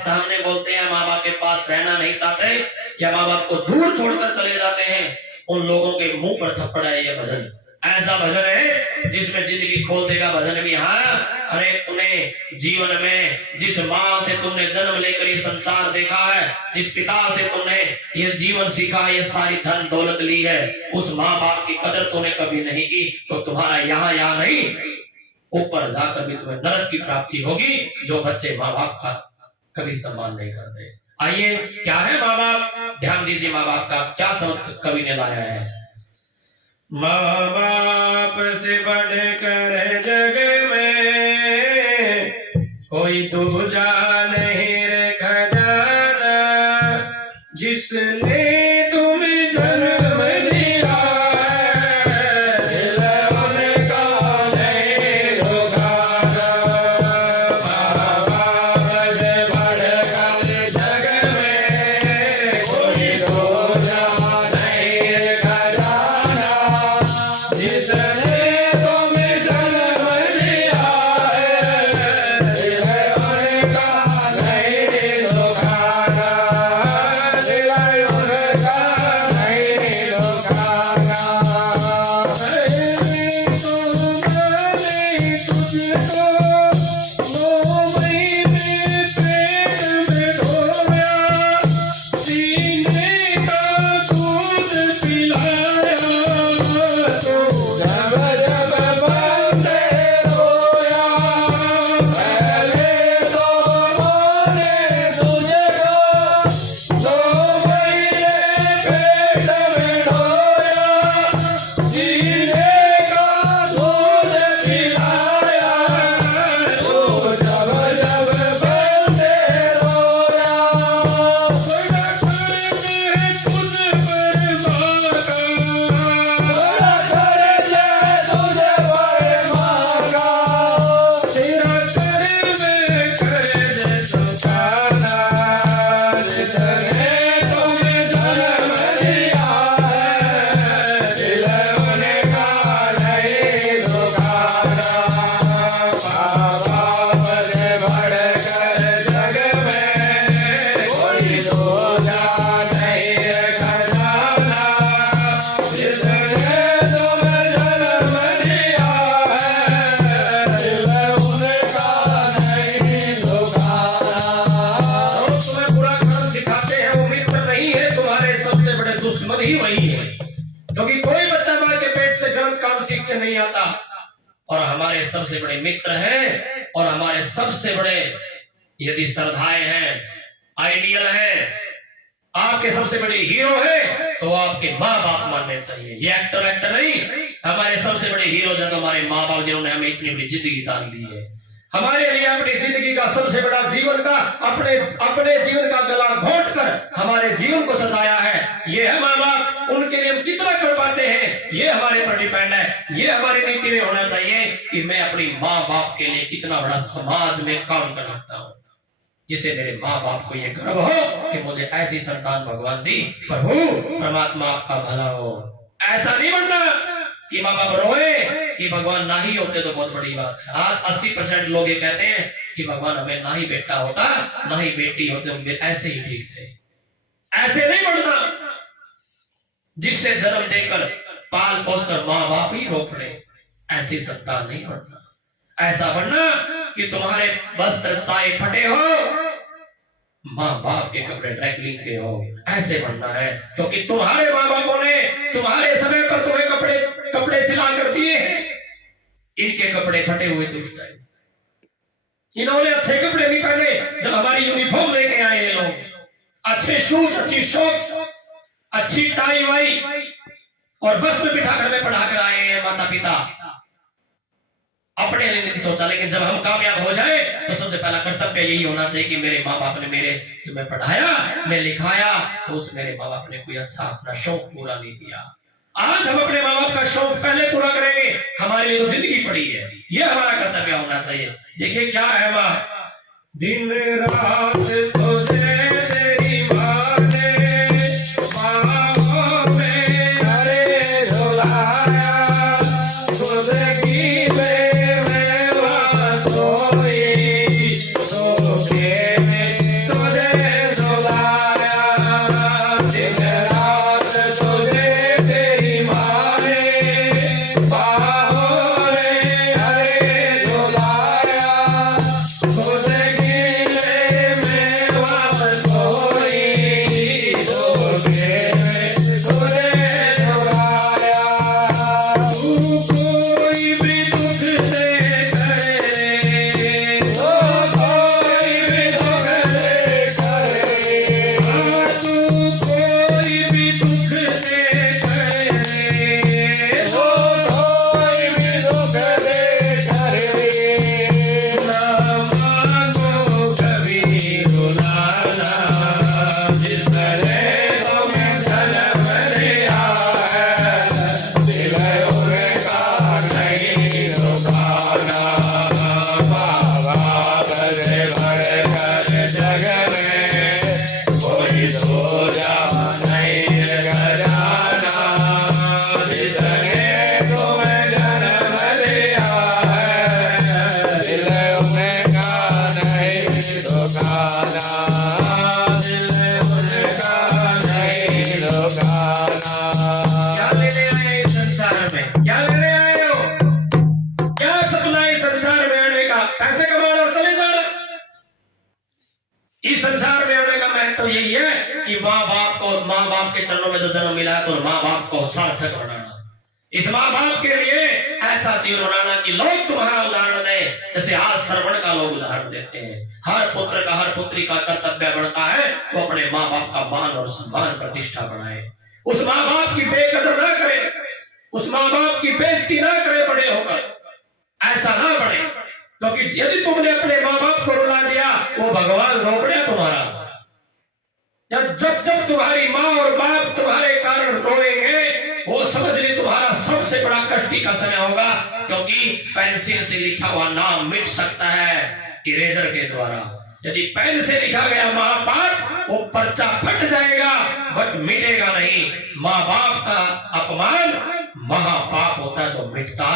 सामने बोलते हैं, माँ बाप के पास रहना नहीं चाहते या माँ बाप को दूर छोड़कर चले जाते हैं, उन लोगों के मुंह पर थप्पड़ है ये भजन। ऐसा भजन है जिसमें जिंदगी खोल देगा भजन भी। हाँ, अरे तूने जीवन में जिस माँ से तुमने जन्म लेकर ये संसार देखा है, जिस पिता से तुमने ये जीवन सीखा, ये सारी धन दौलत ली है, उस माँ बाप की कदर तूने कभी नहीं की, तो तुम्हारा यहाँ नहीं, ऊपर जाकर भी तुम्हें नरक की प्राप्ति होगी। जो बच्चे माँ बाप का कभी सम्मान नहीं करते। आइए, क्या है माँ बाप, ध्यान दीजिए माँ बाप का क्या शब्द कवि ने लाया है। माँ बाप से बढ़कर जग में कोई दूजा नहीं रे खजाना, जिसने तुम्हें जन्म दिया है, उनका नहीं रुकाना। माँ बाप से बढ़कर जग में कोई दूजा नहीं रे खजाना, जिसने तुम्हें जन्म दिया है, उनका नहीं रुकाना, उनका नहीं रुकाना। मैंने तुझको मोमई में पेट में ढोया, सीने का दूध पिलाया, जब जब बंदे रोया, पहले तो मैंने तुझको 2 महीने पेट में ढोया, सीने का दूध पिलाया, तो जब जब बंदे रोया, बड़ा खर्च है तुझ पर मांगा, तेरा कर्ज चुकाना, जिसने तुम्हें जन्म दिया है, दिल उनका नहीं दुखाना। माँ बाप से बढ़कर जग में कोई दूजा नहीं है खजाना, जिसने तुम्हें जन्म दिया है, दिल उनका नहीं दुखाना। लोग तुम्हें बुरा कर्म दिखाते हैं, वो मित्र नहीं है, तुम्हारे सबसे बड़े दुश्मन ही वही है। क्योंकि कोई बच्चा माँ के पेट से गलत काम सीख के नहीं आता, और हमारे सबसे बड़े मित्र हैं और हमारे सबसे बड़े यदि श्रद्धाएं हैं, आइडियल हैं, आपके सबसे बड़े हीरो है, तो आपके माँ बाप मानने चाहिए। ये एक्टर नहीं, हमारे सबसे बड़े हीरो जब हमारे माँ बाप, जिन्होंने हमें इतनी बड़ी जिंदगी दान दी है, हमारे लिए अपनी जिंदगी का सबसे बड़ा जीवन का अपने जीवन का गला घोट कर हमारे जीवन को सजाया है, ये है माँ बाप। उनके लिए हम कितना कर पाते हैं ये हमारे पर डिपेंड है। ये हमारी नीति में होना चाहिए कि मैं अपनी माँ बाप के लिए कितना बड़ा समाज में काम कर सकता हूँ, जिसे मेरे माँ बाप को ये गर्व हो कि मुझे ऐसी संतान भगवान दी। प्रभु परमात्मा आपका भला हो। ऐसा नहीं बनना कि माँ बाप रोए कि भगवान ना ही होते तो बहुत बड़ी बात है। आज 80% लोग ये कहते हैं कि भगवान हमें ना ही बेटा होता ना ही बेटी होते, हम ऐसे ही ठीक थे। ऐसे नहीं बनना जिससे जन्म देकर पाल पोस कर माँ बाप ही रोक रहे, ऐसी संतान नहीं बनना। ऐसा बनना कि तुम्हारे वस्त्र चाहे फटे हो, माँ बाप के कपड़े ड्राई क्लीन के हो, ऐसे बनना है। क्योंकि तुम्हारे माँ बापों ने तुम्हारे समय पर तुम्हें कपड़े सिला कर दिए हैं, इनके कपड़े फटे हुए थे उस टाइम, इन्होंने अच्छे कपड़े नहीं पहने। जब हमारी यूनिफॉर्म लेके आए ये लोग, अच्छे शूज, अच्छी शॉक्स, अच्छी टाई वाई और बस में बिठा कर में पढ़ा कर आए हैं माता पिता, अपने लिए नहीं सोचा। लेकिन जब हम कामयाब हो जाए तो सबसे पहला कर्तव्य यही होना चाहिए कि मेरे माँ बाप ने मैं पढ़ाया, मैं लिखाया, तो उस मेरे माँ बाप ने कोई अच्छा अपना शौक पूरा नहीं किया। आज हम अपने माँ बाप का शौक पहले पूरा करेंगे, हमारे लिए तो जिंदगी पड़ी है, ये हमारा कर्तव्य होना चाहिए। देखिए क्या है माँ, दिन रात तुझे तेरी माँ ने बाहों में अरे झुलाया, खुद की में सोई, धोखे में दुकाना, दिल उनका नहीं दुकाना। क्या लेने आए इस संसार में? क्या लेने आए हो? क्या सपना है इस संसार में आने का? पैसे कमाना और चले जाना? इस संसार में आने का महत्व यही है कि माँ बाप के चरणों में जो जन्म मिला है, तो माँ बाप को सार्थक बनाना। इस माँ बाप के लिए ऐसा जीवन बनाना कि लोग तुम्हारा उदाहरण दें, जैसे आज श्रवण का लोग उदाहरण देते हैं। हर पुत्र का, हर पुत्री का कर्तव्य बनता है वो अपने माँ बाप का मान और सम्मान प्रतिष्ठा बनाए। उस माँ बाप की बेकदर ना करे, उस माँ बाप की बेइज्जती ना करे बड़े होकर, ऐसा ना बने। क्योंकि यदि तुमने अपने माँ बाप को रुला दिया, वो भगवान रो पड़े तुम्हारा। जब जब तुम्हारी माँ और बाप तुम्हारे कारण रोएंगे, वो समझ ली तुम्हारा सबसे बड़ा कष्टी का समय होगा। क्योंकि पेंसिल से लिखा हुआ नाम मिट सकता है इरेजर के द्वारा। यदि पेन से लिखा गया महापाप, वो पर्चा फट जाएगा बट मिटेगा नहीं। माँ बाप का अपमान महापाप होता है जो मिटता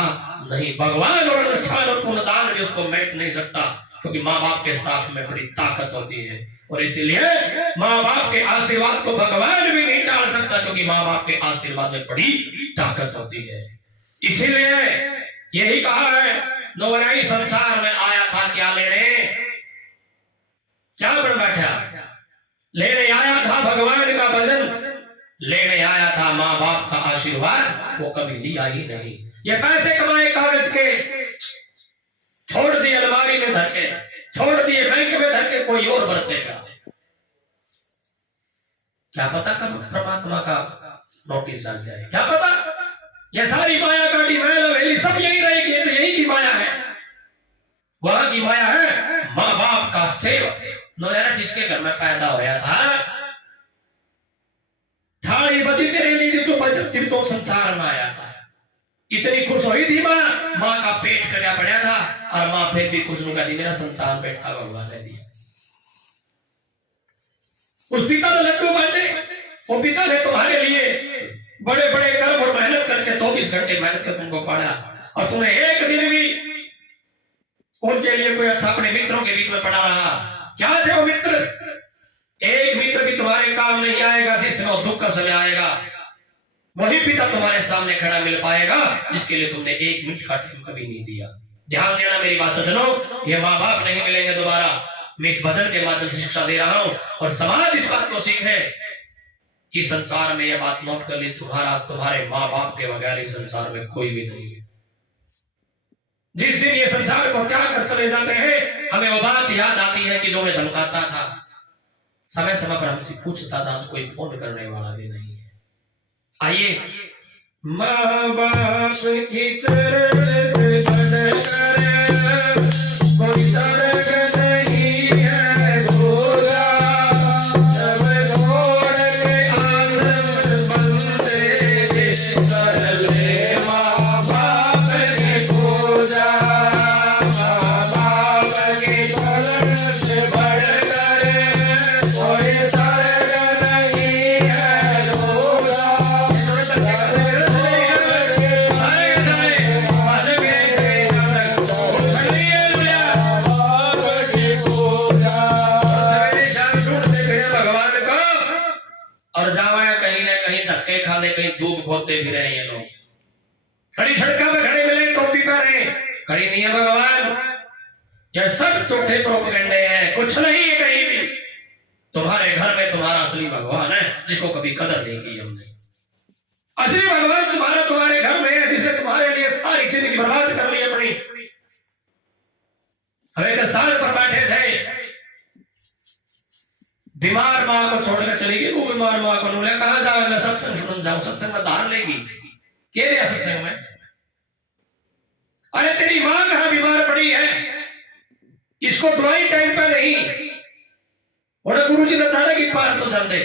नहीं। भगवान और अनुष्ठान और पुण्यदान भी उसको मिट नहीं सकता, क्योंकि माँ बाप के साथ में बड़ी ताकत होती है। और इसीलिए माँ बाप के आशीर्वाद को भगवान भी नहीं टाल सकता, क्योंकि माँ बाप के आशीर्वाद में बड़ी ताकत होती है। इसीलिए यही कहा है, नौराई संसार में आया था क्या लेने, क्या बन बैठा? लेने आया था भगवान का भजन, लेने आया था माँ बाप का आशीर्वाद, वो कभी लिया ही नहीं। ये पैसे कमाए कागज के, छोड़ दिए अलमारी में धर के, छोड़ दिए बैंक में धर के, कोई और बरतेगा। क्या पता कब परमात्मा का नोटिस आ जाए, क्या पता। ये सारी माया काटी महल हवेली सब यही रहेगी, तो यही की माया है। वहां की माया है माँ बाप का सेवक। नोरा जिसके घर में पैदा होया था, थाड़ी बदी तेरे लिए तो बजती तो संसार में आया था। इतनी खुश हुई थी माँ का पेट कटा पड़ा था, और माँ फिर भी खुश होगा दी, मेरा संतान बेटा भगवान ने दिया। उस पिता ने लड्डू बांटे, वो पिता ने तुम्हारे लिए बड़े बड़े कर्म और मेहनत करके 24 घंटे मेहनत कर तुमको पढ़ा, और तुम्हें एक दिन भी उनके लिए कोई अच्छा अपने मित्रों के बीच में पढ़ा रहा। क्या थे वो मित्र? एक मित्र भी तुम्हारे काम नहीं आएगा, जिसमें दुख का समय आएगा वही पिता तुम्हारे सामने खड़ा मिल पाएगा, जिसके लिए तुमने 1 मिनट का टाइम कभी नहीं दिया। ध्यान देना मेरी बात सज्जनों, ये माँ बाप नहीं मिलेंगे दोबारा। मैं इस भजन के माध्यम से शिक्षा दे रहा हूं, और समाज इस बात को सीखे कि संसार में यह बात नोट कर ली, तुम्हारे माँ बाप के बगैर इस संसार में कोई भी नहीं है। जिस दिन ये संसार को त्याग कर चले जाते हैं, हमें वो बात याद आती है कि जो मैं धमकाता था, समय समय पर हमसे पूछता था, आज कोई फोन करने वाला भी नहीं है। आइए, माँ बाप की चरण से बढ़कर कोई स्वर्ग नहीं है भोला। जब छोड़ के आश्रम बनते कर ले माँ बाप की पूजा। माँ बाप की चरण से बढ़कर कोई स्वर्ग नहीं है भोला। और जावा कहीं ना कहीं धक्के खाने, कहीं दूध खोते भी रहे हैं लोग। खड़ी सड़का में खड़े मिले, टोपी पहने, खड़ी नहीं है भगवान। यह सब झूठे प्रोपेगेंडे हैं, कुछ नहीं है कहीं भी। तुम्हारे घर में तुम्हारा असली भगवान है, जिसको कभी कदर नहीं की हमने। असली भगवान तुम्हारे घर में है, जिसने तुम्हारे लिए सारी जिंदगी बर्बाद कर ली अपनी। हम एक स्थान पर बैठे थे, बीमार माँ को छोड़कर चली गई। वो बीमार माँ को बोले कहा जाओ, मैं सत्संग सुन जाऊं, सत्संग में धार लेगी के लिए सत्संग में? अरे तेरी माँ कहाँ बीमार पड़ी है, इसको दवाई टाइम पे नहीं। और गुरु जी ने तारा की पार तो जान दे,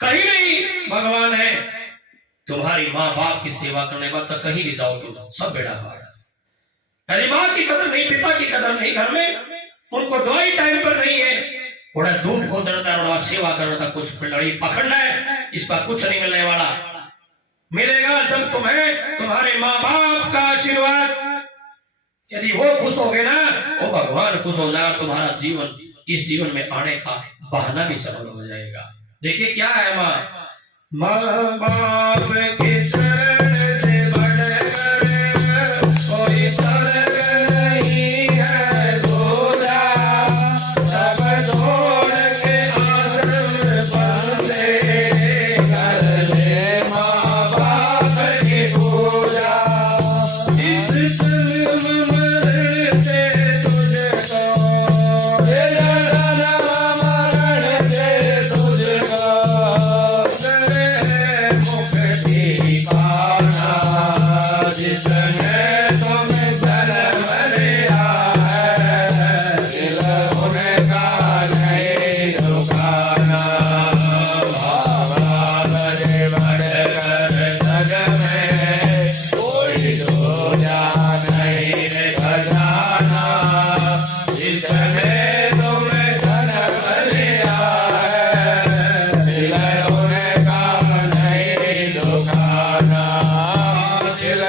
कहीं नहीं भगवान है। तुम्हारी माँ बाप की सेवा करने के बाद कहीं भी जाओ तो सब बेड़ा पार। यदि माँ की कदर नहीं, पिता की कदर नहीं, घर में उनको दवाई टाइम पर नहीं है, थोड़ा दूध को दरता सेवा करना था, कुछ लड़ी पकड़ना है, इसका कुछ नहीं मिलने वाला। मिलेगा जब तुम्हें तुम्हारे माँ बाप का आशीर्वाद, यदि वो खुश हो गए ना, वो भगवान खुश हो जाएगा, तुम्हारा जीवन इस जीवन में आने का बहाना भी सफल हो जाएगा। देखिए क्या है माँ, माँ बाप के चरण से बढ़कर कोई स्वर्ग नहीं है दूजा, सब छोड़ के आश्रम बंदे कर ले माँ बाप की पूजा। इस जन्म मरते तुझको, ये जन्म मरते तुझको मुक्ति पाना, जिसने तुम्हें जन्म लिया है, दिल उनका नहीं दुखाना। बाबा बड़े बढ़कर जग में कोई दूजा नहीं खजाना, जिसने तुम्हें जन्म लिया है, दिल उनका नहीं दुखाना, दिल